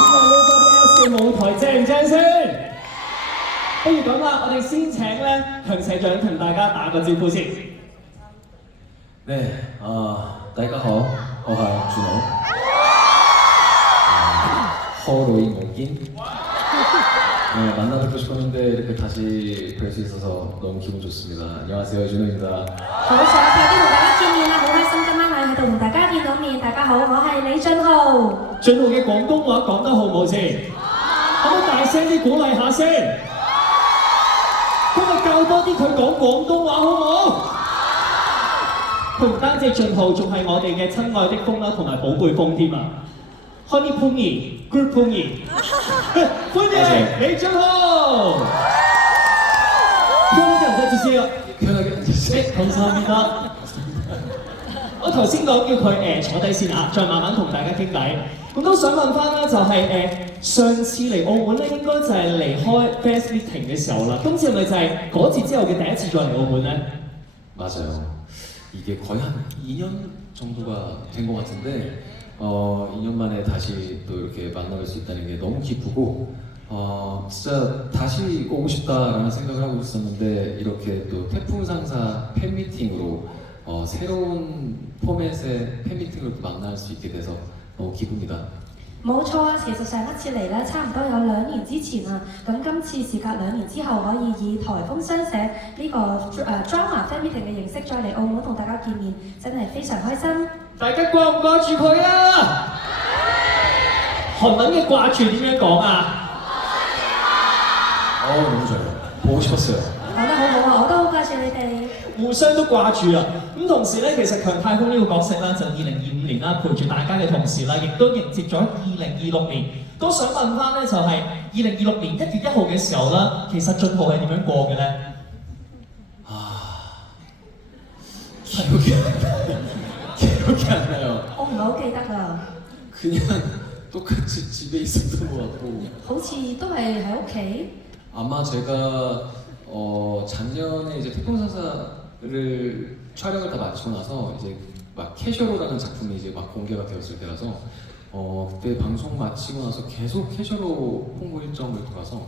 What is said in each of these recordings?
Nobody Else 嘅舞台正唔正先？不如咁啦，我哋先請咧向社長同大家打個招呼先。네, 다이가허, 허하 준호, 허로잉 옹긴. 네, 만나 뵙고 싶었는데 이렇게 다시 뵐 수 있어서 너무 기분 좋습니다. 안녕하세요, 준호입니다. 好想快啲同大家見面啦，好開心今晚喺度同大家見到面。大家好，我係李俊浩。俊浩嘅廣東話講得好唔好先？可唔可以大聲啲鼓勵下先？今日教多啲佢講廣東話好唔好？佢唔單止俊浩，仲係我哋嘅親愛的風啦，同埋寶貝風添啊！Honey Pony Group Pony， 歡迎李俊浩。편하게 앉아주세요。 편하게 앉으세요. 감사합니다。我頭先講叫佢坐低先啊，再慢慢同大家傾偈。咁都想問翻啦，就係上次嚟澳門咧，應該就係離開 Fans Meeting 嘅時候啦。今次係咪就係嗰次之後嘅第一次再嚟澳門咧？ 맞아요. 이게 거의 한 2년 정도가 된 것 같은데 2년 만에 다시 또 이렇게 만나뵐 수 있다는 게 너무 기쁘고 진짜 다시 오고 싶다라는 생각을 하고 있었는데 이렇게 또 태풍 상사 팬미팅으로 새로운 포맷의 팬미팅을 또 만날 수 있게 돼서 너무 기쁩니다. 冇錯啊，其實上一次嚟咧，差唔多有2年之前啊。咁今次時隔2年之後，可以以颱風雙寫呢個drama fan meeting 嘅形式再嚟澳門同大家見面，真係非常開心。大家掛唔掛住佢啊？韓文嘅掛住點樣講啊？ 너무 좋아요. 보고 싶었어요. 講得好好啊，我都好掛住你哋。互相都掛住啊！咁同時咧，其實強太空呢個角色啦，就2025年啦，陪住大家嘅同時啦，亦都迎接咗2026年。都想問翻咧，就係2026年1月1號嘅時候啦，其實俊浩係點樣過嘅咧？ 기억이 안 나요. 我唔係好記得啦， 그냥 똑같이 집에 있었던 것 같고 好似都係喺屋企。 아마 제가 작년에 이제 태풍사사를 촬영을 다 마치고 나서 이제 막 캐셔로라는 작품이 이제 막 공개가 되었을 때라서 그때 방송 마치고 나서 계속 캐셔로 홍보 일정을 돌아서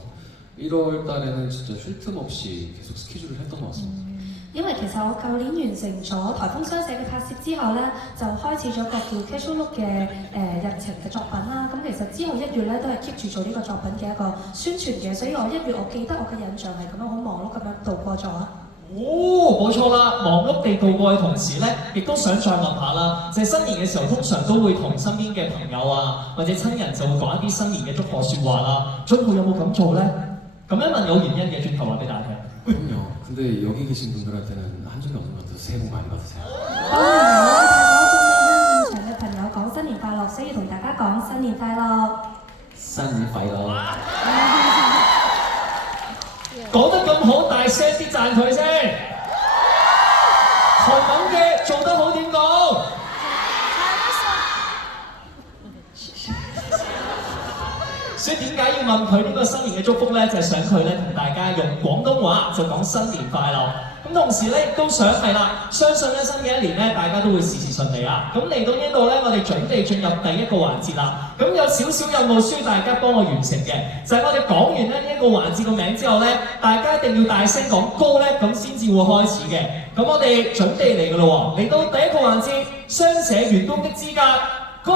1월 달에는 진짜 쉴 틈 없이 계속 스케줄을 했던 것 같습니다. 因為其實我舊年完成咗颱風雙寫嘅拍攝之後咧，就開始咗個叫 Casual Look 嘅日程嘅作品啦。咁其實之後1月咧都係 keep 住做呢個作品嘅一個宣傳嘅，所以我1月我記得我嘅印象係咁樣好忙碌咁樣度過咗。冇錯啦，忙碌地度過嘅同時咧，亦都想再問下啦，就係新年嘅時候，通常都會同身邊嘅朋友啊或者親人就會講一啲新年嘅祝賀説話啦。俊浩有冇咁做咧？咁樣問有原因嘅，轉頭話俾大家聽。 그럼요. 근데 여기 계신 분들한테는 한 적이 없는 것 같아서 새해 복 많이 받으세요. 當然我同現場嘅朋友講新年快樂，所以同大家講新年快樂。 싼快樂. 講得咁好，大聲啲讚佢先。韓文嘅做得好點講？所以點解要問佢呢個新年嘅祝福咧？就係、想佢咧同大家用廣東話就講新年快樂。咁同時咧亦都想係啦，相信咧新嘅一年咧大家都會事事順利啊！咁嚟到呢度咧，我哋準備進入第一個環節啦。咁有少少任務需要大家幫我完成嘅，就係、我哋講完咧呢一個環節個名之後咧，大家一定要大聲講高咧，咁先至會開始嘅。咁我哋準備嚟㗎咯喎，嚟到第一個環節，雙寫員工的資格高。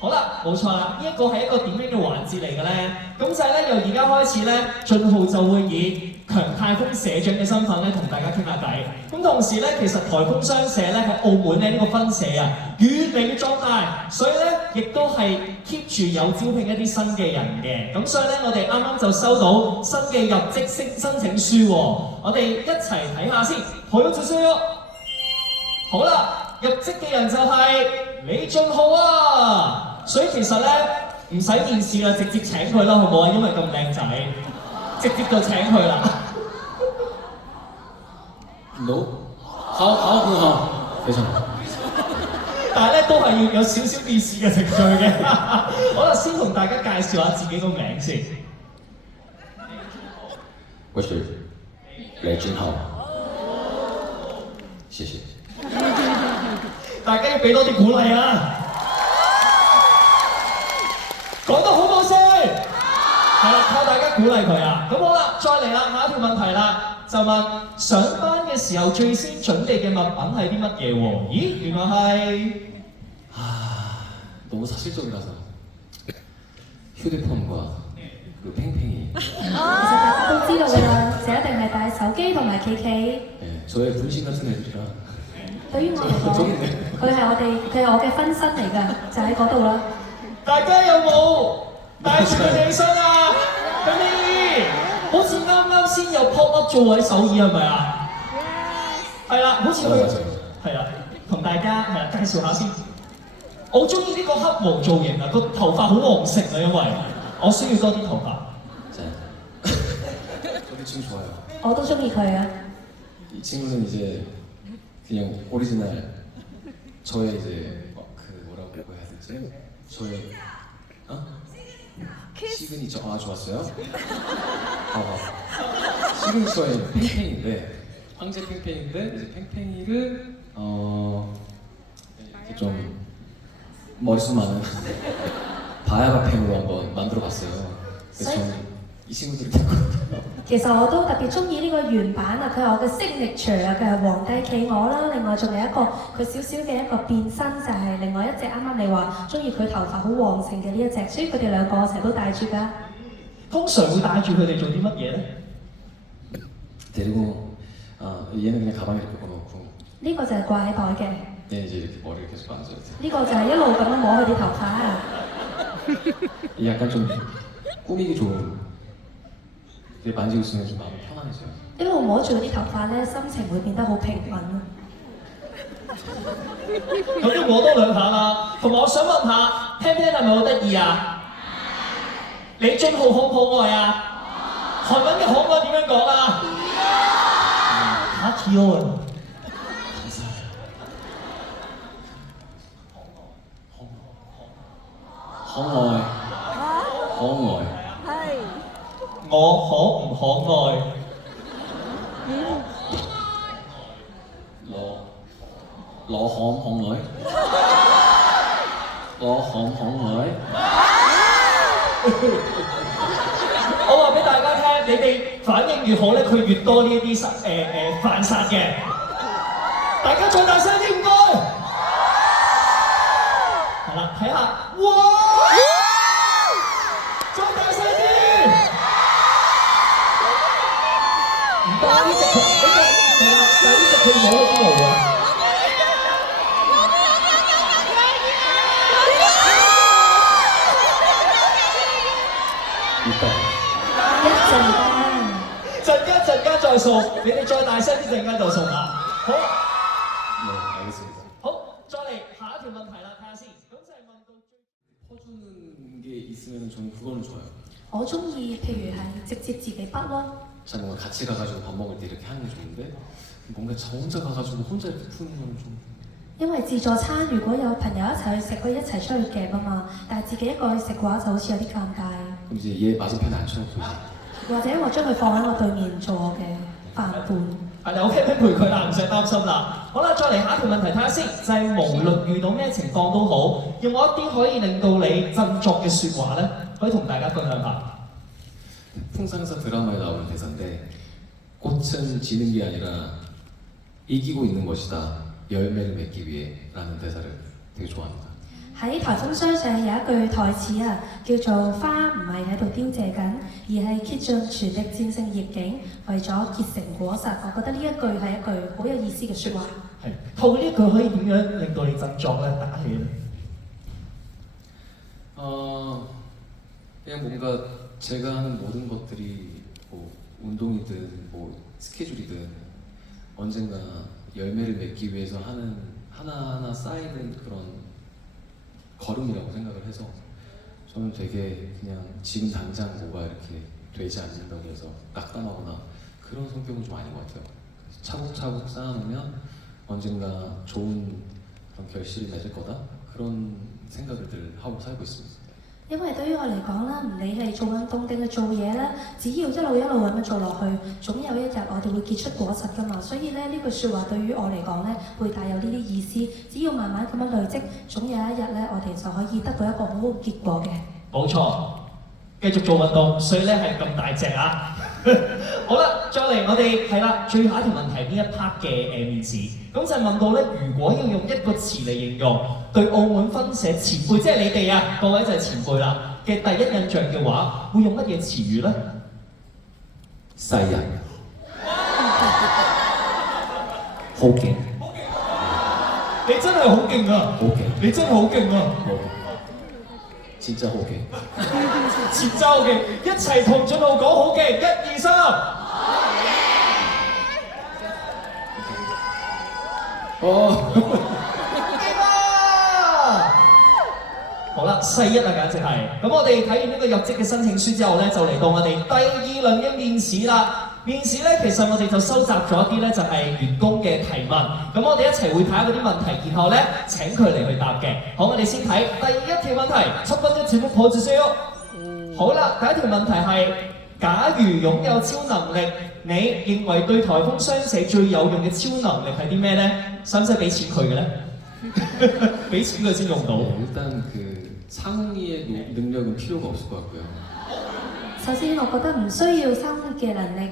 好啦，冇錯啦，呢一個係一個點樣嘅環節嚟嘅咧？咁就係咧，由而家開始咧，俊浩就會以強太空社長嘅身份咧，同大家傾下偈。咁同時咧，其實颱風雙社咧喺澳門咧呢個分社啊，越嚟越壯大，所以咧亦都係 keep 住有招聘一啲新嘅人嘅。咁所以咧，我哋啱啱就收到新嘅入職申請書喎，我哋一齊睇下先。好咗少少，好啦，入職嘅人就係李俊浩啊！ 所以其實咧唔使面試啦，直接請佢啦，好唔好啊？因為咁靚仔，直接就請佢啦。No， 好，非常好。但係咧都係要有少少面試嘅程序嘅。好啦，先同大家介紹下自己個名先。我是雷俊浩，謝謝。大家要俾多啲鼓勵啊！鼓勵佢啊！咁好啦，再嚟啦，下一條問題啦，就問上班嘅時候最先準備嘅物品係啲乜嘢喎？咦，原來係 너무 사실적이라서 휴대폰과 그 팽팽이. 其實大家都知道㗎啦，就一定係帶手機同埋企企。 네, 저의 분신 같은 애들이라. 對於我嚟講， 저기 있네. 佢係我嘅分身嚟㗎，就喺嗰度啦。大家有冇帶住佢哋起身啊？咁你好似啱啱先有 pop up 做位首爾係咪啊？係啦，好似佢係啦，同大家係啦介紹下先。我好中意呢個黑毛造型啊，個頭髮好旺盛啊，因為我需要多啲頭髮。 자, 저도 지금 좋아요. 我都中意佢啊！ 이 친구는 이제 그냥 오리지널 저의 이제 그 뭐라고 해야 되지? 저의 시그니처. 아 좋았어요. 시그니처의 팽팽인데 황제 팽팽인데 이제 팽팽이를 이렇게 좀 머리숱 많은 바야바팽으로 한번 만들어봤어요. 그래서 저는 이 친구들이 됐거든요. 其實我都特別中意呢個原版啊，佢係我嘅 signature 啊，佢係皇帝企鵝啦。另外仲有一個佢少少嘅一個變身，就係、另外一隻啱啱你話中意佢頭髮好旺盛嘅呢一隻，所以佢哋兩個我成日都戴住㗎。通常會帶住佢哋做啲乜嘢咧？ 데리고 얘는 그냥 가방에 이렇게 넣어놓고 呢個就係掛喺袋嘅， 얘는 이제 이렇게 머리를 계속 만져요. 呢個就係一路咁樣摸佢啲頭髮。 이 약간 좀 꾸미기 좋은. 이게 만지고 있으면 좀 마음이 편안해져요. 一路摸住佢啲頭髮咧，心情會變得好平穩啊！咁要摸多兩下啦。同埋我想問下，Pan Pan 係咪好得意啊？李俊浩可唔可愛啊？韓文嘅可愛點樣講啊？嚇 T.O. 啊！ 헝어이. 헝어이. 我可唔可愛？ 너 헝어이. 너 헝어이. 我話俾大家聽，你哋反應越好咧，佢越多呢一啲犯殺嘅。大家再大聲啲，唔該。係啦，睇下，哇！再大聲啲！唔得，呢隻佢係啦，但係呢隻佢冇喺邊度喎？ 陣間再送，你哋再大聲啲，陣間就送啦。好， 네, 알겠습니다. 好，再嚟下一條問題啦，睇下先。咁就係問到퍼주는 게 있으면 저는 그거는 좋아요. 我中意譬如係直接自己筆咯。 자, 뭔가 같이 가가지고 밥 먹을 때 이렇게 하는 게 좋은데 뭔가 저 혼자 가가지고 혼자 이렇게 푸는 거는 좀. 因為自助餐如果有朋友一齊去食，可以一齊出去夾啊嘛。但係自己一個去食嘅話，就好似有啲尷尬。 그럼 이제 얘 맞은편에 앉혀놓고 이제 或者我將佢放喺我對面做我嘅飯伴。係啦，我 Pan Pan 陪佢啦，唔使擔心啦。好啦，再嚟下一條問題睇下先，就係、無論遇到咩情況都好，有冇一啲可以令到你振作嘅説話咧，可以同大家分享下。 풍상사 드라마에 나오는 대사인데 꽃은 지는 게 아니라 이기고 있는 것이다 열매를 맺기 위해라는 대사를 되게 좋아합니다. 喺颱風箱上有一句台詞啊，叫做花唔係喺度凋謝緊，而係竭盡全力戰勝逆境，為咗結成果實。我覺得呢一句係一句好有意思嘅説話。係透過呢一句可以點樣令到你振作咧、打氣咧？ 그냥 뭔가 제가 하는 모든 것들이 뭐 운동이든 뭐 스케줄이든 언젠가 열매를 맺기 위해서 하는 하나하나 쌓이는 그런 걸음이라고 생각을 해서 저는 되게 그냥 지금 당장 뭐가 이렇게 되지 않는다고 해서 낙담하거나 그런 성격은 좀 아닌 것 같아요. 그래서 차곡차곡 쌓아놓으면 언젠가 좋은 그런 결실을 맺을 거다 그런 생각을 늘 하고 살고 있습니다. 因為對於我嚟講啦，唔理係做運動定係做嘢啦，只要一路咁樣做落去，總有一日我哋會結出果實㗎嘛。所以咧呢句説話對於我嚟講咧，會帶有呢啲意思。只要慢慢咁樣累積，總有一日咧，我哋就可以得到一個好好結果嘅。冇錯。繼續做運動，所以咧係咁大隻啊！好啦，再嚟我哋係啦，最後一條問題呢一 part 嘅面試，咁就係問到咧，如果要用一個詞嚟形容對澳門分社前輩，即係你哋啊，各位就係前輩啦嘅第一印象嘅話，會用乜嘢詞語咧？世人，好勁，你真係好勁啊！好勁，你真係好勁啊！好勁，진짜好勁。前奏嘅，一齊同俊浩講好嘅，1、2、3。哦，勁啊！好啦，世一啊，簡直係。咁我哋睇完呢個入職嘅申請書之後咧，就嚟到我哋第2輪嘅面試啦。面試咧，其實我哋就收集咗一啲咧，就係員工嘅提問。咁我哋一齊會睇下嗰啲問題，然後咧請佢嚟去答嘅。好，我哋先睇第1條問題。7分鐘節目破住先。好啦，第一條問題係：假如擁有超能力，你認為對颱風雙社最有用嘅超能力係啲咩咧？使唔使俾錢佢嘅咧？俾錢佢先用到。 일단 그 상의의 능력은 필요가 없을 것 같고요. 首先，我覺得唔需要生活嘅能力。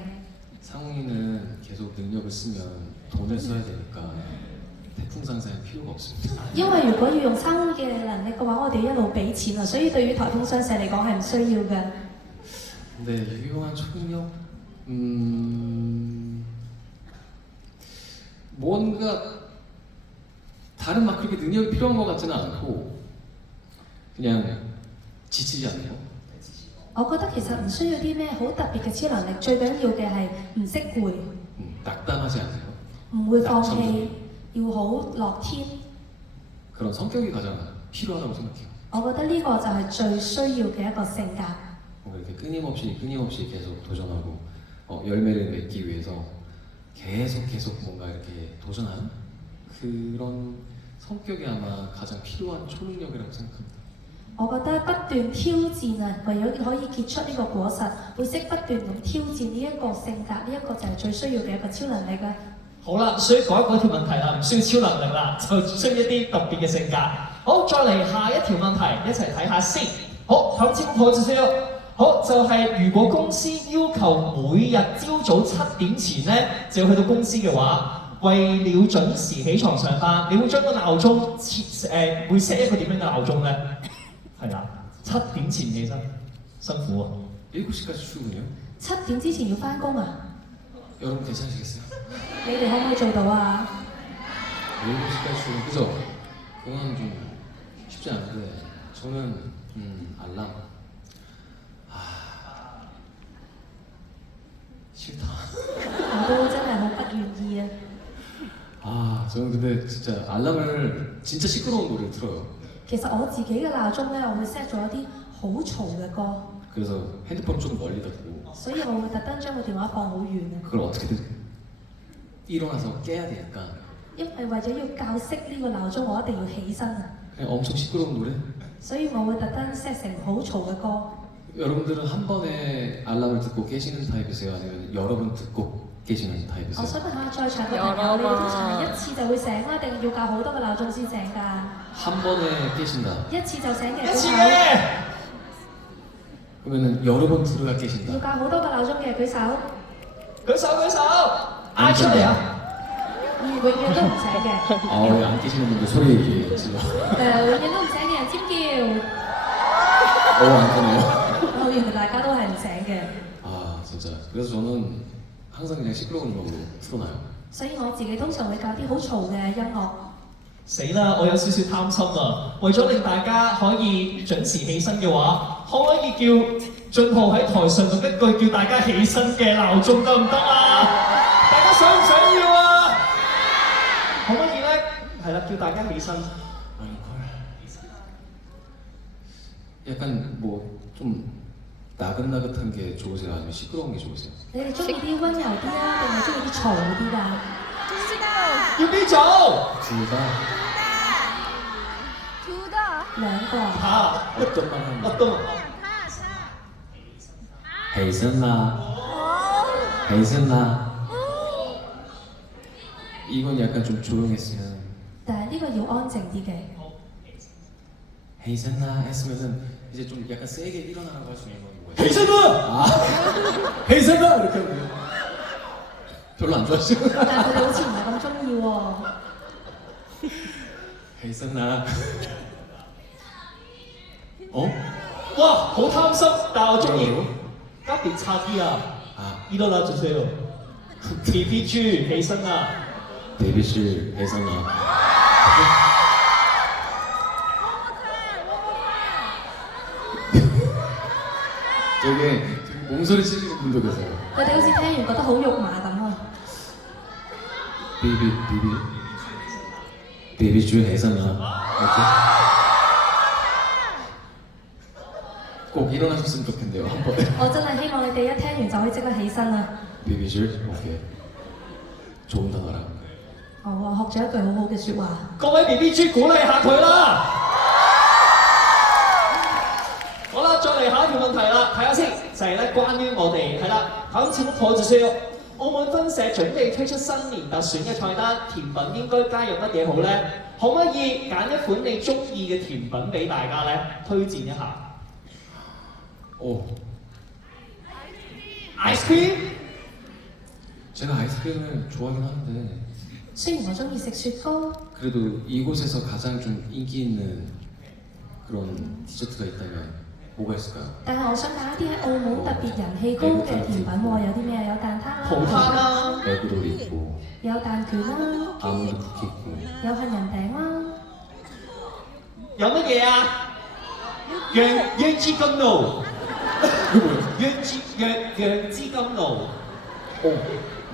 상의는 계속 능력을 쓰면 돈을 써야 되니까 태풍 상사는 필요가 없습니다. 因為如果要用生活嘅能力嘅話，我哋一路俾錢啊，所以對於颱風雙社嚟講係唔需要嘅。 근데 유용한 초능력? 뭔가 다른 막 그렇게 능력이 필요한 것 같지는 않고 그냥 지치지 않네요. 我覺得其實唔需要啲咩好特別嘅超能力，最緊要嘅係唔識攰， 낙담하지 않네요. 唔會放棄，要好樂天。 그런 성격이 가장 필요하다고 생각해요. 我覺得呢個就係最需要嘅一個性格。 뭔가 이렇게 끊임없이 계속 도전하고 열매를 맺기 위해서 계속 뭔가 이렇게 도전하는 그런 성격이 아마 가장 필요한 초능력이라고 생각합니다. 我覺得不斷挑戰啊，為咗可以結出呢個果實，會識不斷咁挑戰呢一個性格，呢一個就係最需要嘅一個超能力啦。好啦，所以改條問題啦，唔需要超能力啦，就需要一啲特別嘅性格。好，再嚟下一條問題，一齊睇下先。好，頭先我就先。好，就係如果公司要求每日朝早7點前咧就要去到公司嘅話，為了準時起床上班，你會將個鬧鐘會 set 一個點樣嘅鬧鐘咧？係啦，7點前起身，辛苦啊！ 7시까지 출근이요? 7點之前要翻工啊？ 여러분 괜찮으시겠어요? 你哋可唔可以做到啊？ 7시까지 출근, 그죠? 그건 좀 쉽지 않은데 저는 알람 싫다. 我都真係好不願意啊！ 저는 근데 진짜 알람을 진짜 시끄러운 노래를 틀어요. 其實我自己嘅鬧鐘咧，我會 set 咗一啲好嘈嘅歌， 그래서 핸드폰 좀 멀리다 두고 所以我會特登將個電話放好遠啊！ 그걸 어떻게든 일어나서 깨야 되니까 因為為咗要教識呢個鬧鐘，我一定要起身啊！ 그냥 엄청 시끄러운 노래. 所以我會特登 set 成好嘈嘅歌。 여러분들은 한 번에 알람을 듣고 깨시는 타입이세요? 아니면 여러 번 듣고 깨시는 我 타입이세요? 想問下在場嘅朋友，你哋通常係一次就會醒啦，定係要教好多個鬧鐘先醒㗎？ 한 번에 깨신다. 一次就醒嘅一次舉手，嘅， 그러면은 여러 번 들어야 要 깨신다. 教好多個鬧鐘嘅舉手。舉手，嗌出嚟啊！永遠都唔醒嘅， 왜 안 깨시는 분들 소리 질러. 永遠都唔醒嘅人尖叫。 안 되네요. 原來大家都係唔醒嘅， 진짜. 그래서 저는 항상 그냥 시끄러운 음악으로 틀어놔요. 所以我自己通常會教啲好嘈嘅音樂。 死啦！我有少少貪心啊！為咗令大家可以準時起身嘅話，可唔可以叫俊浩喺台上讀一句叫大家起身嘅鬧鐘得唔得啊？大家想唔想要啊？可唔可以咧？係啦，叫大家起身。 약간 뭐 좀 나긋나긋한 게 좋으세요? 아니면 시끄러운 게 좋으세요? 你哋中意啲温柔啲啊，定係中意啲嘈啲㗎？要邊做？ 둘 다 兩個。嚇！ 어떤 말 하는 我都啊！ 헤이슨나 이건 약간 좀 조용했으면 但係呢個要安靜啲嘅。 헤이센나 했으면은 이제 좀 약간 세게 일어나라고 할 수 있는 건 뭐예요? 헤이센나! 헤이센나 이렇게 하면 돼요. 별로 안 좋아하시고. 但係佢哋好似唔係咁中意喎。 헤이센나. 어? 哇，好貪心，但係我中意。加碟差啲啊！ 아 일어나주세요. BBG起身啦！ 데뷔실 헤이센나. 되게 몸소리 치시는 분도 계세요. 佢哋好似聽完覺得好肉麻咁啊！ 데뷔줄 헤이센나. 이렇게. 꼭 일어나셨으면 좋겠네요 한 번에. 我真係希望你哋一聽完就可以即刻起身啦！ 데뷔줄 오케이. 좋은 단어라. 我學咗一句好好嘅説話。 各位 BBG 鼓勵下佢啦！好啦，再嚟下一條問題啦，睇下先，就係咧關於我哋係啦，考節目破住先。澳門分社準備推出新年特選嘅菜單，甜品應該加入乜嘢好咧？可唔可以揀一款你中意嘅甜品俾大家咧？推薦一下。 오. ice cream？ 제가 아이스크림을 좋아하긴 하는데 雖然我中意食雪糕， 그래도 이곳에서 가장 좀 인기 있는 그런 디저트가 있다면 뭐가 있을까요? 但係我想揀一啲喺澳門特別人氣高嘅甜品喎，有啲咩？有蛋撻葡撻啦，啦， 에그롤이 있고 有蛋卷啦， 아몬드 쿠키 있고 有杏仁餅啦，有乜嘢啊？楊枝甘露，楊枝甘露。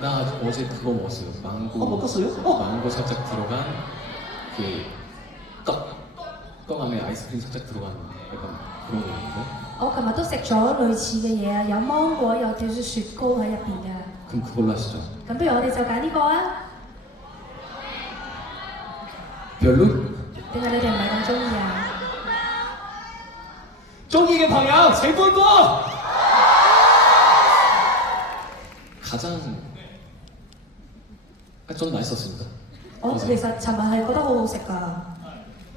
나 어제 그거 먹었어요. 망고. 먹었어요? 망고 살짝 들어간 그 떡 안에 아이스크림 살짝 들어간 약간 그런 거였는데. 我琴日都食咗類似嘅嘢啊，有芒果，有少少雪糕喺入邊嘅。 그럼 그걸로 하시죠. 咁不如我哋就揀呢個啊？ 별로? 定係你哋唔係咁中意啊？ 中意嘅朋友請歡呼！ 가장 좀 맛있었습니다. 我其實尋日係覺得好好食㗎。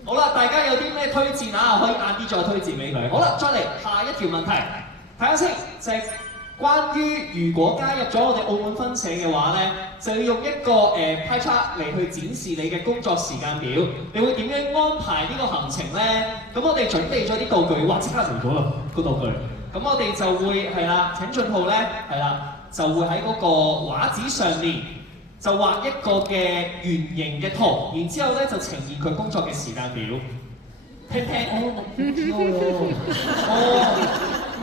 好啦，大家有啲咩推薦啊？可以晏啲再推薦俾佢。好啦，再嚟下一條問題，睇下先，就係、關於如果加入咗我哋澳門分社嘅話咧，就要用一個派測嚟去展示你嘅工作時間表。你會點樣安排呢個行程咧？咁我哋準備咗啲道具，哇！即刻嚟咗啦個道具。咁我哋就會係啦，請俊浩咧係啦，就會喺嗰個畫紙上面。 就畫一個嘅圓形嘅圖，然之後咧就呈現佢工作嘅時間表。聽聽，我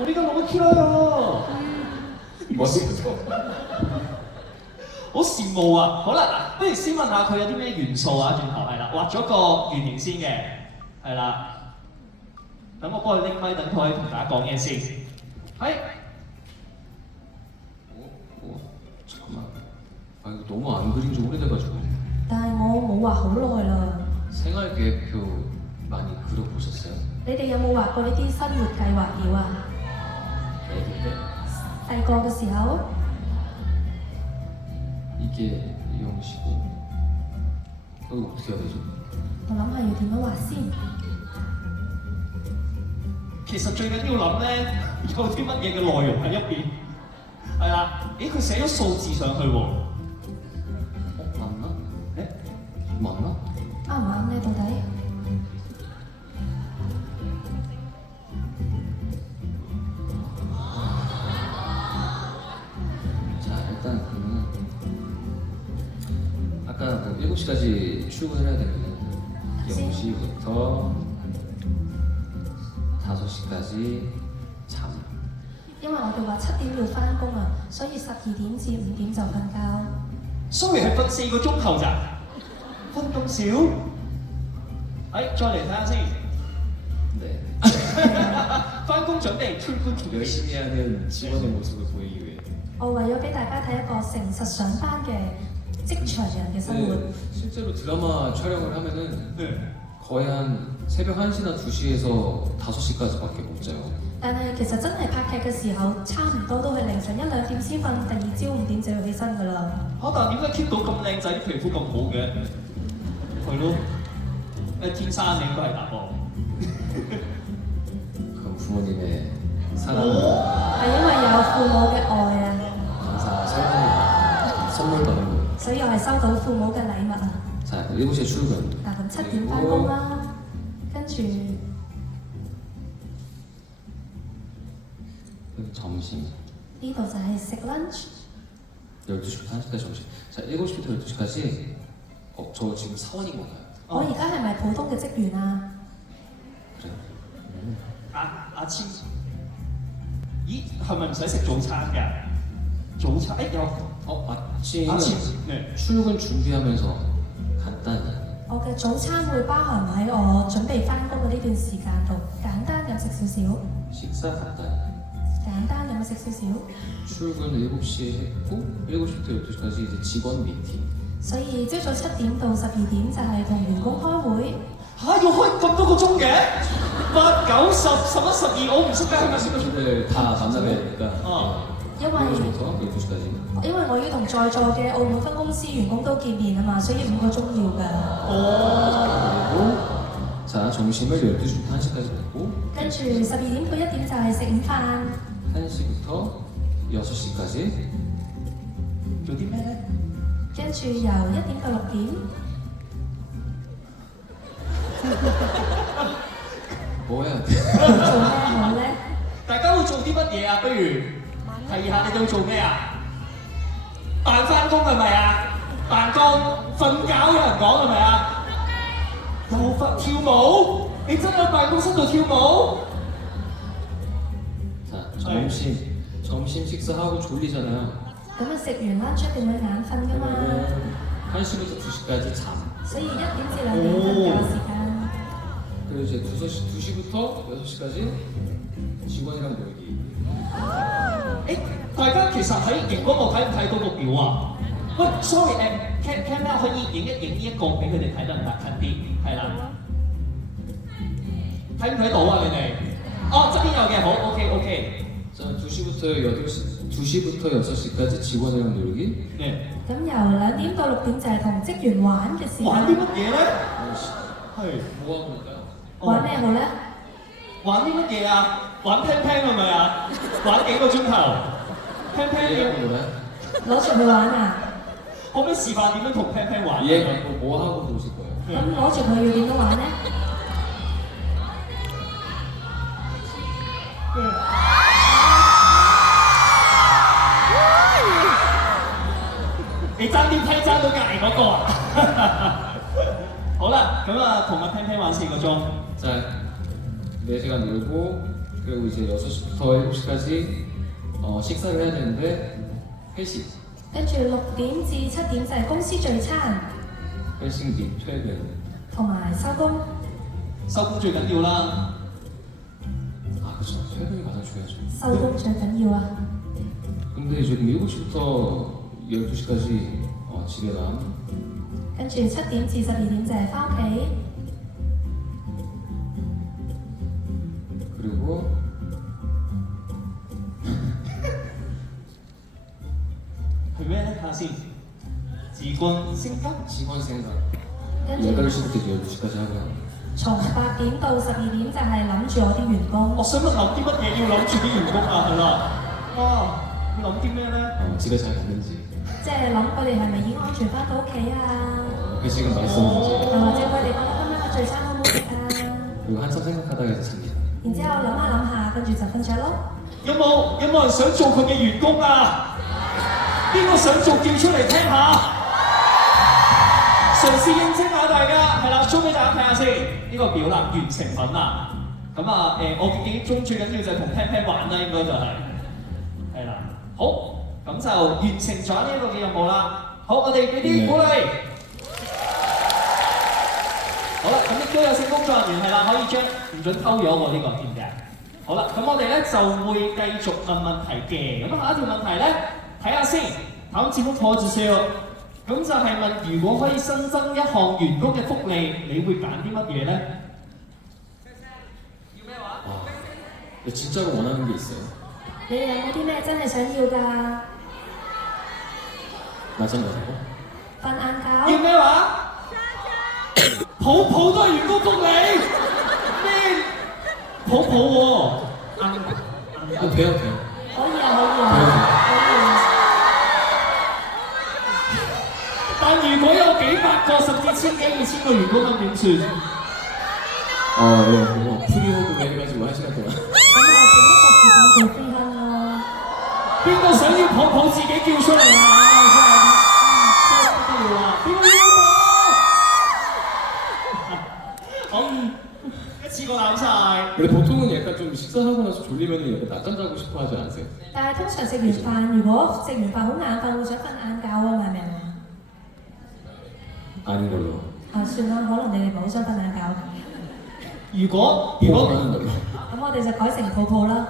呢個冇乜 Q 咯， 멋있죠? 好羨慕啊！好啦，嗱，不如先問下佢有啲咩元素啊？轉頭係啦，畫咗個圓形先嘅，係啦。等我幫佢拎咪，等佢可以同大家講嘢先。係。 잠깐만. 아 이거 너무 안 그린 지 오래돼가지고. 但係我冇畫好耐啦。 생활 계획표 많이 그려보셨어요? 你哋有冇畫過呢啲生活計劃表啊？ 아기 때? 細個嘅時候， 이게 이형식고 이거 어떻게 해야 되죠? 我諗下要點樣畫先。 其實最緊要諗咧，有啲乜嘢嘅內容喺入邊。係啦，咦佢寫咗數字上去喎。 맞나? 네? 맞나? 啱唔啱咧？到底？ 자 일단 그러면 아까 뭐 7시까지 출근을 해야 되거든요. 0시부터 5시까지 잠. 因為我哋話7點要翻工啊，所以12點至5點就瞓覺。 sorry 係瞓4個鐘頭咋？瞓咁少？再嚟睇下先。 네. 翻工準備출근準備。 열심히 하는 직원의 모습을 보이기 위해. 我為咗俾大家睇一個誠實上班嘅職場人嘅生活。 근데 실제로 드라마 촬영을 하면은 네. 거의 한 새벽 1시나 2시에서 5시까지밖에 못 자요. 但係其實真係拍劇嘅時候，差唔多都係凌晨1、2點先瞓，第二朝5點就要起身㗎啦。但係點解 keep 到咁靚仔，啲皮膚咁好嘅？係咯，天生你應該係答案。 그럼 부모님의 사랑, 係因為有父母嘅愛啊， 감사 선물 받은 거. 所以我係收到父母嘅禮物啊。 자, 7시에 출근. 嗱，咁7點翻工啦，跟住 점심. 呢度就係食 lunch。 12시부터 1시까지 점심. 자, 7시부터 12시까지 저 지금 사원인 건가요? 我而家係咪普通嘅職員啊？ 그래요? 阿千，咦係咪唔使食早餐嘅？早餐有 아침은 阿千，네. 출근 준비하면서 간단히 我嘅早餐會包含喺我準備翻工嘅呢段時間度，簡單飲食少少， 식사 간단히 簡單飲食少少。 출근 7시에 했고 7시부터 12시까지 이제 직원 미팅 所以朝早7點到12點就係同員工開會。 嚇要開咁多個鐘嘅？8、9、10、11、12，我唔識㗎，係咪先？ 친구들 다 만나야 되니까 因為 7시부터 12시까지 我要同在座嘅澳門分公司員工都見面啊嘛，所以5個鐘要㗎。 그리고 자 점심을 12시부터 1시까지 먹고 跟住12點到1點就係食午飯， 1시부터 6시까지 做啲咩咧？跟住由1點到6點， 뭐 해야 돼? 做咩好咧？大家會做啲乜嘢啊？不如提下你哋會做咩啊？扮翻工係咪啊？扮工、瞓覺有人講係咪啊？又瞓跳舞？你真係喺辦公室度跳舞？ 자 점심 식사하고 졸리잖아요 咁啊食完 lunch 一定會眼瞓㗎嘛， 1시부터 2시까지 잠 所以1點至2點瞓覺時間。 그리고 이제 2시부터 6시까지 직원이랑 놀기 誒，大家其實喺熒光幕睇唔睇到個表啊？喂，sorry Cam 咧可以影一影呢一個俾佢哋睇得唔得近啲？係啦，睇唔睇到啊？你哋？哦，側邊有嘅，好 OK。 자 2시부터 6시까지 직원이랑 놀기 呢，咁由2點到6點就係同職員玩嘅時玩啲間。乜嘢咧？係 뭐 하고 놀까요? 玩咩好咧？玩啲乜嘢啊？玩 Pan Pan 係咪啊？玩幾個鐘頭？Pan Pan 이해하고 要 놀아요? 攞住去玩啊！可唔可以示範點樣同 Pan Pan 玩？ 이해하고 뭐 하고 노실 거예요? 咁攞住佢要點樣玩咧？你爭啲批爭到隔離嗰個啊！好啦，咁啊同阿 Pan Pan 玩4個鐘。 자 4시간 놀고 그리고 이제 6시부터 7시까지 식사를 해야 되는데 회식 跟住6點至7點就係公司聚餐 회식 및 퇴근 同埋收工。收工最緊要啦。 아 그쵸 퇴근이 가장 중요하죠 收工最緊要啊！ 근데 지금 7시부터 12시까지 집에 남 跟住7點至12點就係翻屋企， 그리고係咩咧？睇下先。自冠升級。 직원 생각 跟住 8시부터 12시까지 하고요 從8點到12點就係諗住我啲員工。我想問諗啲乜嘢要諗住啲員工啊？係啦。哇！要諗啲咩咧？ 집에 잘 갔는지 即係諗佢哋係咪已經安全翻到屋企啊？ 회식은 맛있었는지 又或者佢哋覺得今晚嘅聚餐好唔好食啊？ 그리고 한참 생각하다가 이제 잡니다 然之後諗下，跟住就瞓着咯。有冇人想做佢嘅員工啊？邊個想做叫出嚟聽下？嘗試應徵下大家，係啦 ，show 俾大家睇下先。呢個表啦，完成品啦。咁啊我記憶中最緊要就係同 Pan Pan 玩啦，應該就係啦。好。 咁就完成咗呢一個嘅任務啦。好，我哋俾啲鼓勵。好啦，咁亦都有性工作人員係啦，可以將唔準偷咗我呢個添嘅。好啦，咁我哋咧就會繼續問問題嘅。咁下一條問題咧，睇下先。睇節目坐住先。咁就係問，如果可以新增一項員工嘅福利，你會揀啲乜嘢咧？要咩話？ 진짜로 원하는 게 있어요? 你哋有冇啲咩真係想要㗎？ 낮잠 자고 瞓晏要覺。咩話？抱抱都係員工福利。咩？抱抱喎，돼요 돼요. 可以啊，可以啊，可以啊。但如果有幾百個甚至千幾二千個員工咁點算？ 예, 그거 프리호흡 해가지고 1시간 동안. 咁啊，整一個時間做飛亨咯。邊個想要抱抱自己叫出嚟啊！真係不得了啊！邊個要抱？好，一次過攬晒。 근데 보통은 약간 좀 식사하고 나서 졸리면은 약간 낮잠 자고 싶어 하지 않으세요? 但係通常食完飯，如果食完飯好眼瞓，會想瞓晏覺啊，係咪啊？ 아닌 걸로. 啊，算啦，可能你哋唔係好想瞓晏覺。如果 보고하는 걸로. 咁我哋就改成抱抱啦。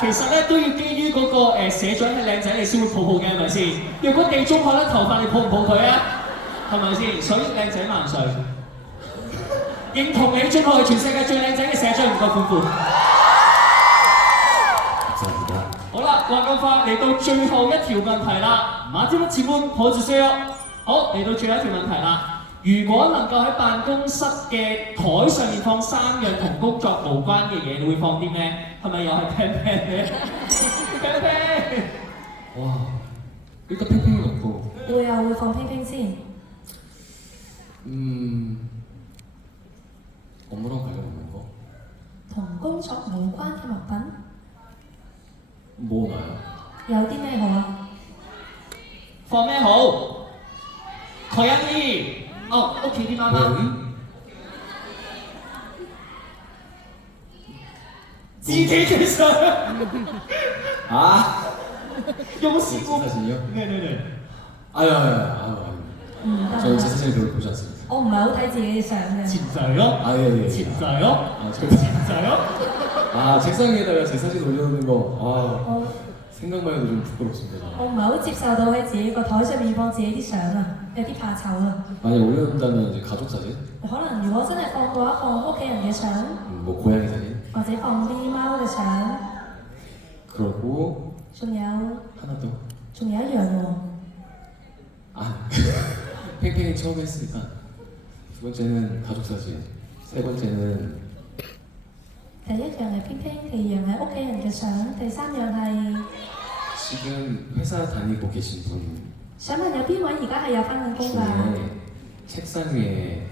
其實咧都要基於嗰個社長係靚仔你先會抱抱嘅係咪先？如果地中海甩頭髮你抱唔抱佢啊？係咪先？所以靚仔萬歲！認同李俊浩係全世界最靚仔嘅社長，唔該歡呼！ 감사합니다. 好啦，話咁快嚟到最後一條問題啦，馬天一次半抱住先。好，嚟到最後一條問題啦。如果能夠喺辦公室嘅台上面放3樣同工作無關嘅嘢，你會放啲咩？係咪又係 pen pen 咧？pen pen。 와, 일단 팽팽이 넣고. 會啊，會放拼拼先。 업무랑 관련 없는 거? 同工作無關嘅物品 뭐 나요? 有啲咩好啊？放咩好？佢阿姨，哦，屋企啲媽媽。 고양이? 自己嘅相。 아, 有冇試過？ 사진이요? 對。 아유. 唔得 저는 제 사진을 별로 보지 않습니다. 我唔係好睇自己嘅相嘅。潛仔咯， 아, 예. 潛仔咯， 아, 저, 潛仔咯。 아, 책상 위에다가 제 사진 올려놓는 거, 아, 我 생각만 해도 좀 부끄럽습니다. 我唔係好接受到喺自己個台上面放自己啲相啊，有啲怕醜啊。 만약 올려놓는다면 이제 가족 사진? 可能如果真係放嘅話，放屋企人嘅相， 뭐 고양이 사진? 或者放啲貓嘅相， 그러고 仲有 하나 더. 仲有一樣喎。 아, 팽팽이 처음 했으니까 두 번째는 가족 사진, 세 번째는 第一樣係偏偏，第二樣係屋企人嘅相，第三樣係 지금 회사 다니고 계신 분 想問有邊位而家係有翻緊工㗎？ 중에 책상 위에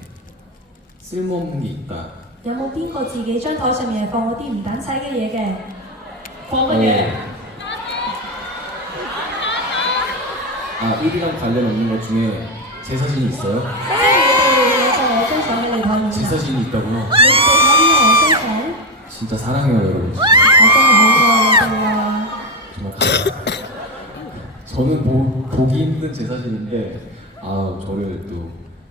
쓸모없는 게 있다. 有冇邊個自己張台上面係放嗰啲唔等使嘅嘢嘅？放乜嘢？ 아, 1이랑 관련 없는 것 중에 제 사진이 있어요? 即係你哋有我張相喺你台面 제 啊？ 사진이 있다고요? 你哋睇邊我張相？ 진짜 사랑해요, 여러분. 我真係好愛你哋啊！ 정말 저는 보기 힘든 제 사진인데 아, 저를 또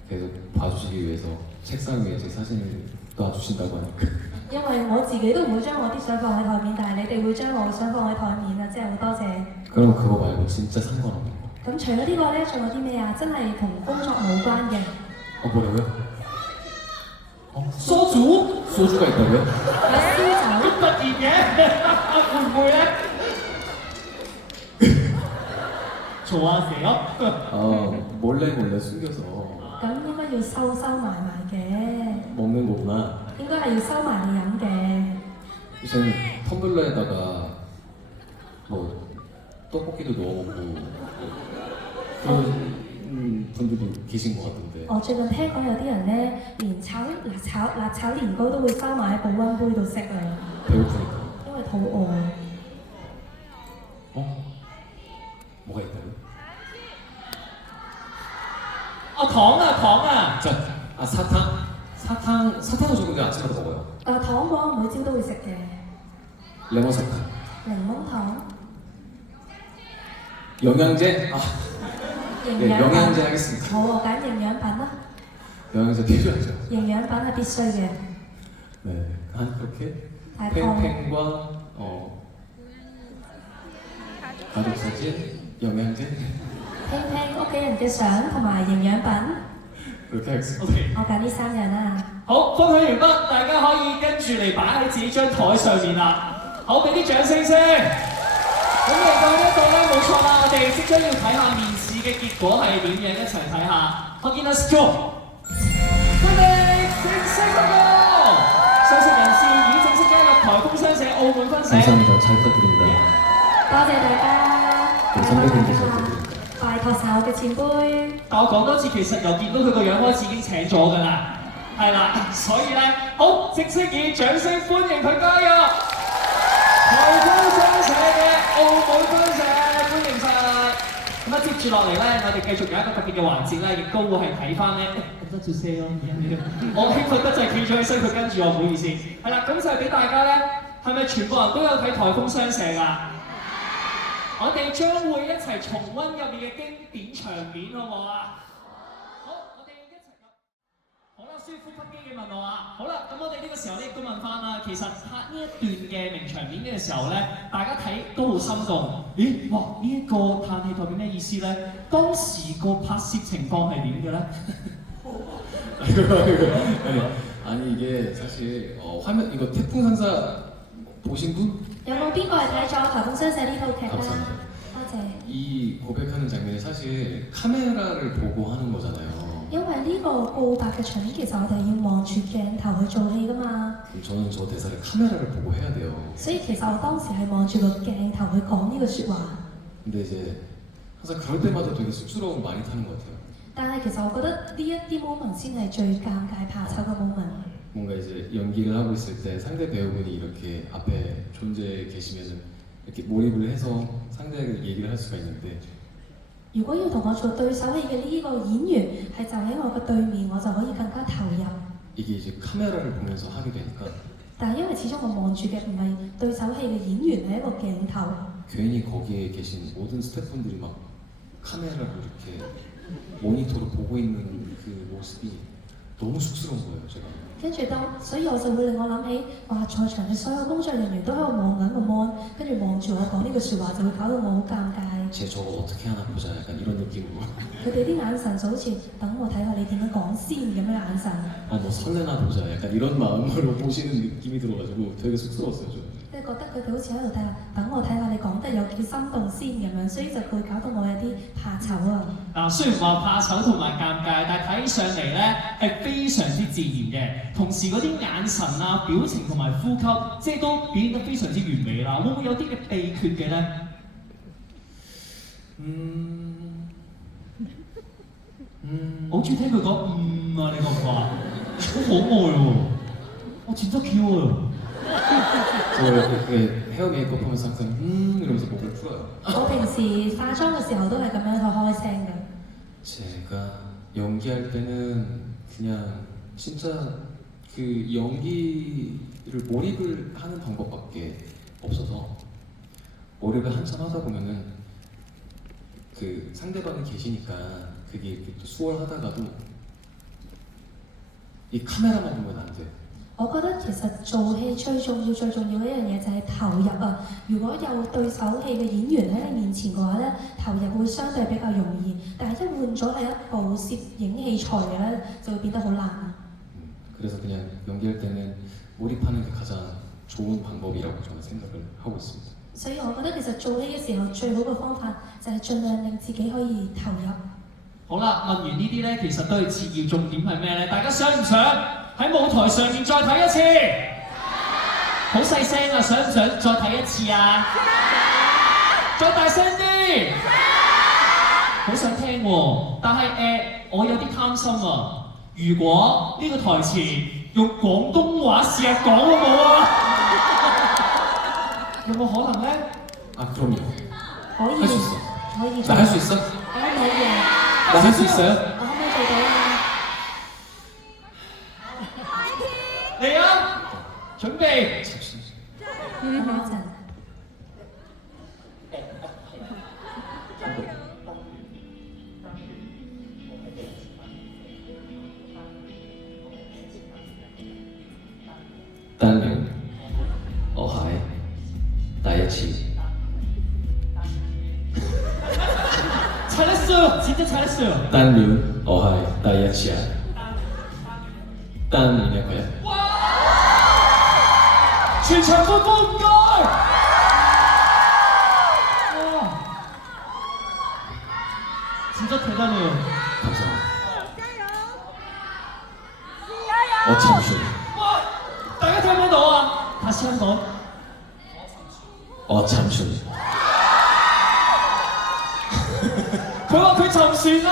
계속 봐주시기 위해서 책상 위에 제 사진을 놔주신다고 하니까 因為我自己都唔會將我啲相放喺台面，但係你哋會將我嘅相放喺台面啊！真係好多謝。 그럼 그거 말고 진짜 상관없는 거. 咁除咗呢個咧，仲有啲咩啊？真係同工作冇關嘅。 뭐라고요? 소주？ 소주가 있다고요? 有燒酒，咁突然嘅，會唔會咧？嘈下蛇咯。 몰래 숨겨서 咁應該要收埋嘅， 먹는 거구나. 應該係要收埋嚟飲嘅。 우선 텀블러에다가 뭐 떡볶이도 넣어 먹고 그런 분들도 계신 것 같은데 我最近聽講有啲人咧，連辣炒年糕都會收埋喺保溫杯度食啊， 배고프니까 因為肚餓。 뭐가 있다고요? 糖啊！ 자, 사탕은 저 근데 아침마다 먹어요. 糖果每朝都會食嘅， 레몬 사탕. 檸檬糖、 영양제? 營 네, 養 영양제 品。 하겠습니다. 好，我揀營養品啦， 영양제 필요하죠. 營養品係必須嘅。 네, 한 그렇게 但係糖 팽팽과 가족 사진, 영양제 拼拼屋企人嘅相同埋營養品， 그렇게 하겠습니다. OK。 我揀呢3樣啦。好，分享完畢，大家可以跟住嚟擺喺自己張台上面啦。好，俾啲掌聲先。咁嚟到呢一度咧，冇錯啦，我哋即將要睇下面試嘅結果係點樣，一齊睇下。我見到 Joe，佢哋正式嗰個，相信 감사합니다. 잘 부탁드립니다. 多謝大家， 우리 선배님들 잘 부탁드립니다. 拜託晒我嘅前輩。但我講多次，其實由見到佢個樣開始已經請咗㗎啦，係啦，所以咧，好正式以掌聲歡迎佢加入台風商社嘅澳門分社，歡迎晒！咁啊，接住落嚟咧，我哋繼續有一個特別嘅環節咧，亦都會係睇翻咧，得住聲咯，我興奮得滯企咗起身，佢跟住我，唔好意思。係啦，咁就係俾大家咧，係咪全部人都有睇台風商社㗎？我哋將會一齊重溫入面嘅經典場面，好唔好啊？好，我哋一齊咁。好啦，需要呼吸機嘅問我啊。好啦，咁我哋呢個時候咧亦都問翻啦。其實拍呢一段嘅名場面嘅時候咧，大家睇都好心動。咦，哇！呢、一個嘆氣代表咩意思咧？當時個拍攝情況係點嘅咧？ 아니 이게 사실 화면 이거 태풍 상사 보신 분? 有冇邊個係睇咗《台風商社》呢套劇啊？ 감사합니다. 多謝。 이 고백하는 장면이 사실 카메라를 보고 하는 거잖아요. 因為呢個告白嘅場面，其實我哋係要望住鏡頭去做戲噶嘛。 그럼 저는 저 대사를 카메라를 보고 해야 돼요. 所以其實我當時係望住個鏡頭去講呢個説話。 근데 이제 항상 그럴 때마다 되게 쑥스러움 많이 타는 것 같아요. 但係其實我覺得呢一啲 moment 先係最尷尬怕醜嘅 moment。 뭔가 이제 연기를 하고 있을 때 상대 배우분이 이렇게 앞에 존재해 계시면은 이렇게 몰입을 해서 상대에게 얘기를 할 수가 있는데 如果要同我做對手戲嘅呢個演員係就喺我嘅對面，我就可以更加投入。 이게 이제 카메라를 보면서 하게 되니까 但係因為始終我望住嘅唔係對手戲嘅演員，係一個鏡頭。 괜히 거기에 계신 모든 스태프분들이 막 카메라를 이렇게 모니터로 보고 있는 그 모습이 너무 쑥스러운 거예요, 제가. 跟住所以我就會令我諗起，哇！在場嘅所有工作人員都喺度望緊個 mon， 跟住望住我講呢句説話，就會搞到我好尷尬。 쟤 저거 어떻게 하나 보자, 약간 이런 느낌으로. 佢哋啲眼神就好似等我睇下你點樣講先咁樣嘅眼神。 뭐 설레나 보자, 약간 이런 마음으로 보시는 느낌이 들어가지고 되게 쑥스러웠어요, 저는. 即係覺得佢哋好似喺度睇下，等我睇下你講得有幾心動先咁樣，所以就會搞到我有啲怕醜啊。嗱，雖然話怕醜同埋尷尬，但係睇上嚟咧係非常之自然嘅，同時嗰啲眼神啊、表情同埋呼吸，即係都表現得非常之完美啦。會唔會有啲嘅秘訣嘅咧？我好中意聽佢講啊，你覺唔覺啊？好可愛喎，我진짜 귀여워요。 저 이렇게 헤어 메이크업 하면서 항상 이러면서 목을 풀어요. 我平時化妝嘅時候都係咁樣去開聲嘅。 제가 연기할 때는 그냥 진짜 그 연기를 몰입을 하는 방법밖에 없어서 몰입을 한참 하다 보면은 그 상대방이 계시니까 그게 이렇게 또 수월하다가도 이 카메라만 보면 안 돼요. 我覺得其實做戲最重要嘅一樣嘢就係投入啊！如果有對手戲嘅演員喺你面前嘅話咧，投入會相對比較容易。但係一換咗係一部攝影器材嘅咧，就會變得好難。 그래서 그냥 연기할 때는 몰입하는 게 가장 좋은 방법이라고 저는 생각을 하고 있습니다. 所以我覺得其實做戲嘅時候最好嘅方法就係盡量令自己可以投入。好啦，問完呢啲咧，其實都係次要重點係咩咧？大家想唔想喺舞台上面再睇一次？好細聲啊！想唔想再睇一次啊？再大聲啲！好想聽喎，但係我有啲貪心啊！如果呢個台詞用廣東話試下講好冇啊？有冇可能咧？ 아 그럼요. 可以 할 수 있어. 可以 나 할 수 있어? 我可唔可以啊？ 나 할 수 있어요? 我可唔可以做到啊？嚟啊！準備。 等我一陣。 딸은 어하의 나의 잘했어요. 진짜 잘했어요. 딸은 어하의 나의 지야 딸이냐 거야 全場歡呼唔該！哇！ 진짜 대단해요. 감사합니다 잠시만요 哇！大家聽唔聽到啊？다시 한 번. 잠시만. 佢話佢沉船啦！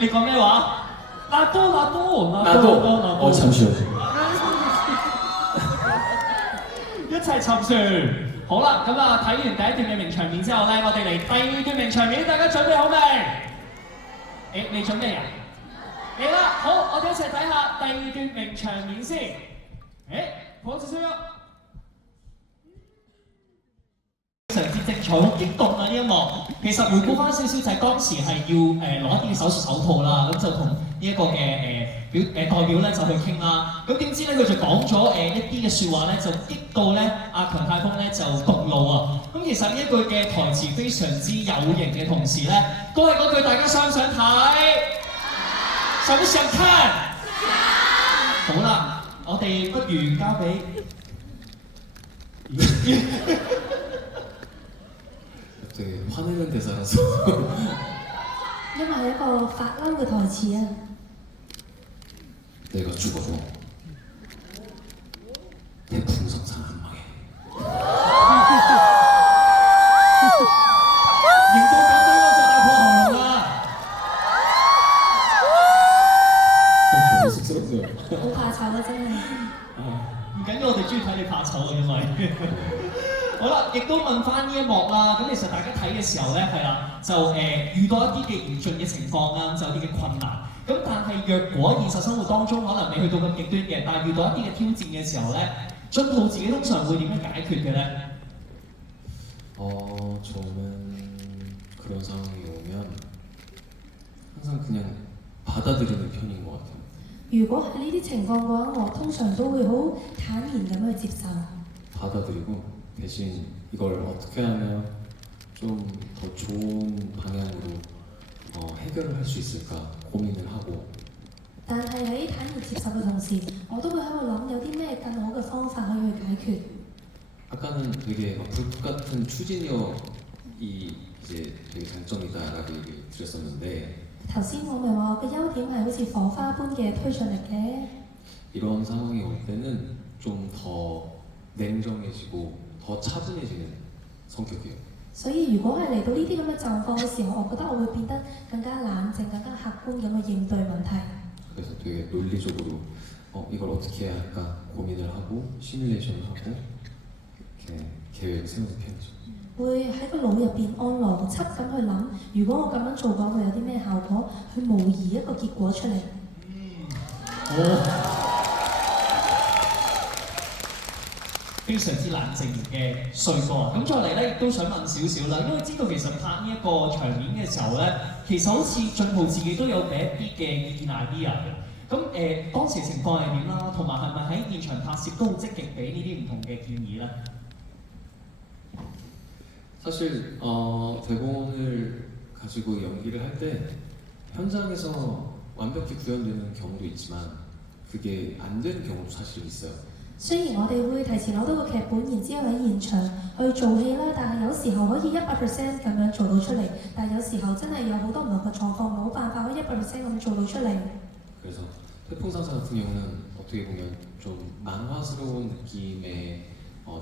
你講咩話？拿多拿多拿多拿多， 잠시만. 一齊沉船。好啦，咁啊睇完第一段嘅名場面之後咧，我哋嚟第二段名場面，大家準備好未？你準備啊？嚟啦，好，我哋一齊睇下第二段名場面先。好少少喐。非常之精彩，好激動啊！呢一幕，其實回顧翻少少就係當時係要攞一啲嘅手術手套啦，咁就同呢一個嘅代表咧就去傾啦。咁點知咧佢就講咗一啲嘅説話咧，就激到咧阿強泰豐咧就動怒啊！咁其實呢一句嘅台詞非常之有型嘅同時咧，都係嗰句大家想唔想睇？想唔想看？好啦，我哋不如交俾。되게 화내는 대사라서 因為係一個發嬲嘅台詞啊！ 내가 죽어도 내 풍성상 안 망해. 型到咁樣我就大破喉嚨啦！ 너무 쑥스럽네요. 好怕醜啊，真係。唔緊要，我哋中意睇你怕醜啊，因為好啦，亦都問翻呢一幕啦。咁其實大家睇嘅時候咧，係啦，就遇到一啲嘅嚴峻嘅情況啦，就有啲嘅困難。咁但係若果現實生活當中可能未去到咁極端嘅，但係遇到一啲嘅挑戰嘅時候咧，俊浩自己通常會點樣解決嘅咧？ 저는 그런 상황이 오면 항상 그냥 받아들이는 편인 것 같아요. 如果係呢啲情況嘅話，我通常都會好坦然咁去接受。 받아들이고 대신 이걸 어떻게 하면 좀 더 좋은 방향으로 해결을 할 수 있을까 고민을 하고 但係喺坦然接受嘅同時，我都會喺度諗有啲咩更好嘅方法可以去解決。 아까는 되게 막 불꽃 같은 추진력이 이제 되게 장점이다라고 얘기 드렸었는데 頭先我咪話我嘅優點係好似火花般嘅推進力嘅， 이런 상황이 올 때는 좀 더 냉정해지고 더 차분해지는 성격이에요. 所以如果係嚟到呢啲咁嘅狀況嘅時候，我覺得我會變得更加冷靜、更加客觀咁去應對問題。 그래서 되게 논리적으로 이걸 어떻게 해야 할까 고민을 하고 시뮬레이션을 하고 이렇게 계획을 세우는 편이죠. 會喺個腦入邊按邏輯咁去諗，如果我咁樣做嘅話，會有啲咩效果？去模擬一個結果出嚟。非常之冷靜嘅帥哥啊！咁再嚟咧，亦都想問少少啦，因為知道其實拍呢一個場面嘅時候咧，其實好似俊浩自己都有俾一啲嘅意見 idea 嘅。咁當時情況係點啦？同埋係咪喺現場拍攝都好積極俾呢啲唔同嘅建議咧？ 사실 대본을 가지고 연기를 할 때 현장에서 완벽히 구현되는 경우도 있지만 그게 안 되는 경우도 사실 있어요. 雖然我哋會提前攞到個劇本，然之後喺現場去做戲啦，但係有時候可以100%咁樣做到出嚟，但係有時候真係有好多唔同嘅狀況，冇辦法可以100%咁做到出嚟。 그래서 태풍상사 같은 경우는 어떻게 보면 좀 만화스러운 느낌의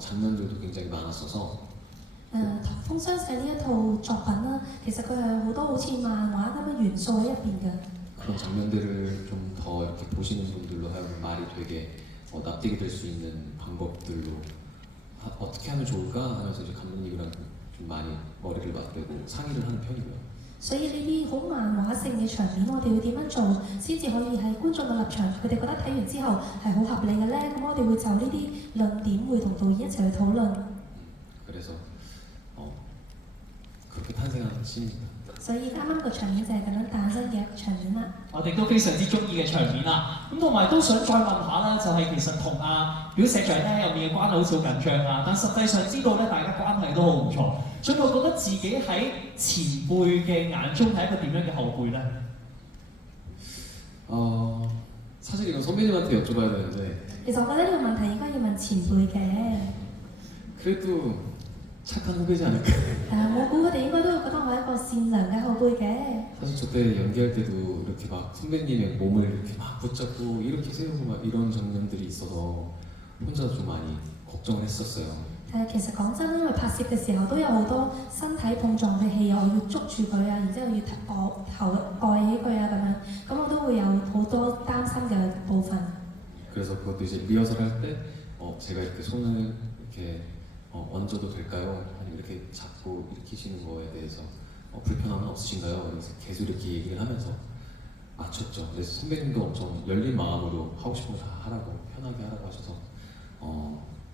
장면들도 굉장히 많았어서 颱風雙世呢一套作品啦，其實佢係好多好似漫畫咁嘅元素喺入邊嘅。 그런 장면들을 좀 더 이렇게 보시는 분들로 하여금 말이 되게 납득이 될 수 있는 방법들로 어떻게 하면 좋을까 하면서 이제 감독님이랑 좀 많이 머리를 맞대고 상의를 하는 편이고요. 所以呢啲好漫畫性嘅場面，我哋會點樣做先至可以喺觀眾嘅立場，佢哋覺得睇完之後係好合理嘅呢？咁我哋會就呢啲論點會同導演一齊去討論。 그래서 그렇게 탄생한 씬입니다. 所以啱啱個場面就係咁樣誕生嘅場面啦。我哋都非常之中意嘅場面啦。咁同埋都想再問下啦，就係、其實同表社長咧入面嘅關係好似好緊張啦，但實際上知道咧大家關係都好唔錯。俊浩覺得自己喺前輩嘅眼中係一個點樣嘅後輩咧？ 사실 이건 선배님한테 여쭤봐야 되는데 其實我覺得呢個問題應該要問前輩嘅。 그래도 착한 후배지 않을까? 我估佢哋應該都會覺得我係一個善良嘅後輩嘅。 사실 저때 연기할 때도 이렇게 막 선배님의 몸을 이렇게 막 붙잡고 이렇게 세우고 막 이런 장면들이 있어서 혼자 좀 많이 걱정을 했었어요. 其實講真，因為拍攝嘅時候都有好多身體碰撞嘅戲，我要捉住佢啊，然之後要頭蓋起佢啊咁樣，咁我都會有好多擔心嘅部分。 그래서 그것도 이제 리허설 할 때 제가 이렇게 손을 이렇게 얹어도 될까요? 아니면 이렇게 잡고 일으키시는 거에 대해서 불편함은 없으신가요? 그래서 계속 이렇게 얘기를 하면서 맞췄죠. 그래서 선배님도 엄청 열린 마음으로 하고 싶은 거 다 하라고 편하게 하라고 하셔서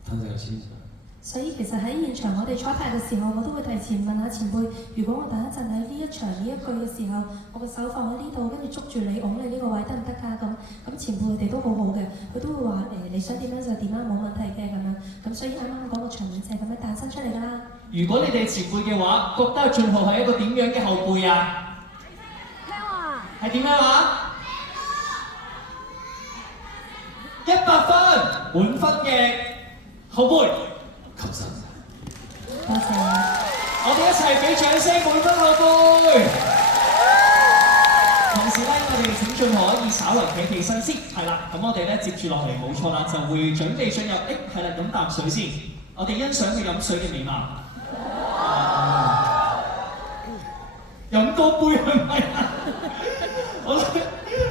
탄생한 신입니다. 所以其實喺現場我哋彩排嘅時候，我都會提前問下前輩，如果我等一陣喺呢一場呢一句嘅時候，我個手放喺呢度，跟住捉住你，擁你呢個位得唔得㗎？咁前輩佢哋都好好嘅，佢都會話你想點樣就點樣，冇問題嘅咁樣。咁所以啱啱嗰個場面就係咁樣誕生出嚟㗎啦。如果你哋前輩嘅話，覺得俊浩係一個點樣嘅後輩啊？咩話？係點樣話？100分，滿分嘅後輩。 감사합니다. 多謝。我哋一齊俾掌聲滿分後輩。同時咧，我哋請俊浩可以稍為企起身先，係啦。咁我哋咧接住落嚟冇錯啦，就會準備進入係啦，飲啖水先。我哋欣賞佢飲水嘅美貌。飲多杯係咪啊？好啦，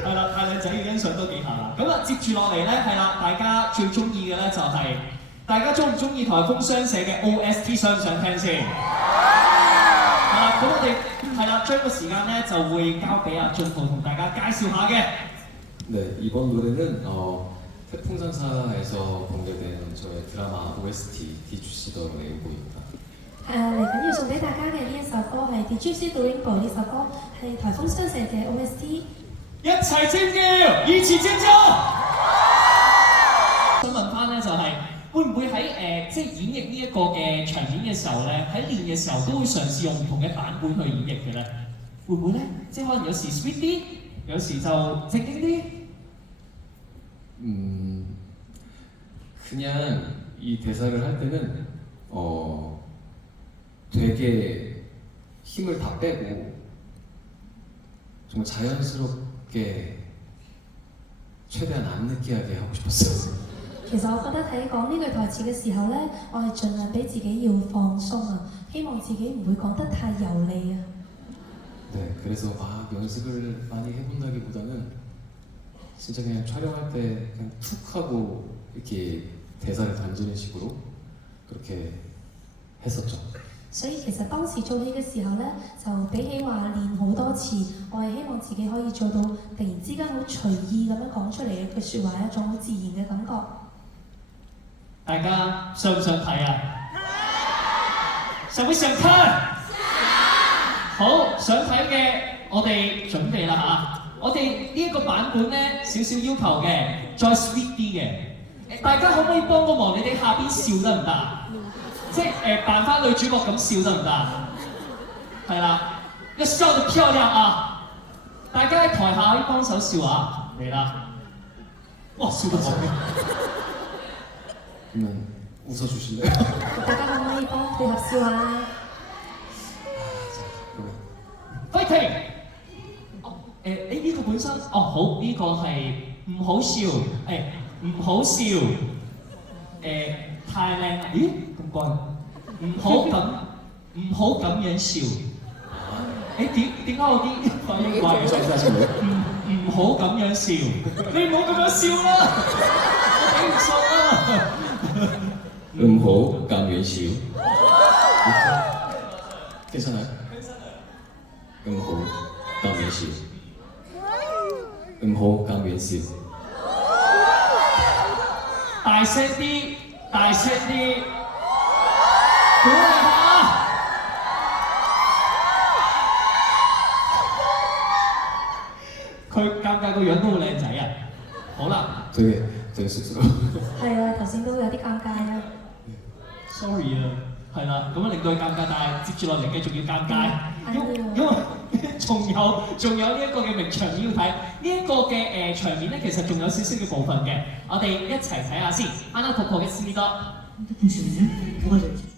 係啦，太靚仔要欣賞多幾下啦。咁啊，接住落嚟咧係啦，大家最中意嘅咧就係、大家中唔中意颱風雙寫嘅 OST 想唔想聽先？係啦，咁我哋係啦，將個時間咧就會交俾阿俊浩同大家介紹下嘅。 네, 이번 노래는 태풍상사에서 공개된 저의 드라마 OST 디주시더 레인보입니다. 嚟緊要送俾大家嘅呢一首歌係《Did You See the Rainbow》呢首歌係颱風雙寫嘅 OST。一齊尖叫，以前尖叫！想問翻咧就係、會唔會喺即係演繹呢一個嘅場面嘅時候咧，喺練嘅時候都會嘗試用唔同嘅版本去演繹嘅咧？會唔會咧？即係可能有時 sweet 啲，有時就正經啲。 그냥 이 대사를 할 때는 되게 힘을 다 빼고 정말 자연스럽게 최대한 안 느끼하게 하고 싶었어요. 其實我覺得喺講呢句台詞嘅時候咧，我係盡量俾自己要放鬆啊，希望自己唔會講得太油膩啊。 네, 그래서 막 연습을 많이 해본다기보다는 진짜 그냥 촬영할 때 그냥 툭 하고 이렇게 대사를 던지는 식으로 그렇게 했었죠. 所以其實當時做戲嘅時候咧，就比起話練好多次，我係希望自己可以做到突然之間好隨意咁樣講出嚟嘅句説話，一種好自然嘅感覺。大家想唔想睇啊？想唔想看？好，想睇嘅我哋準備啦嚇。我哋呢一個版本咧少少要求嘅，再 sweet 啲嘅。大家可唔可以幫個忙？你哋下邊笑得唔得啊？即係扮翻女主角咁笑得唔得啊？係啦，要笑得漂亮啊！大家喺台下可以幫手笑啊！嚟啦！哇，笑得好嘅。 그러면 웃어주실래요? 大家可唔可以幫配合笑啊？ Fighting！ 呢個本身好，呢個係唔好笑，唔好笑，太靚啦！咦咁怪，唔好咁樣笑。點解我啲反應怪嘅？唔好咁樣笑，你唔好咁樣笑啦，我頂唔順啦。 음호 감면시우 괜찮아요? 음호 감면시우 음호 감면시우 大聲啲，大聲啲，鼓勵下。佢尷尬個樣都好靚仔啊！好啦。 되게 쑥스러워. 係啊，頭先都有啲尷尬啊。 sorry 啊，係啦，咁樣令到佢尷尬，但係接住落嚟繼續要尷尬，因為仲有呢一個嘅名場面要睇，呢一個嘅場面咧，其實仲有少少嘅部分嘅，我哋一齊睇下先。하나 더 보겠습니다。 뭐가 될지。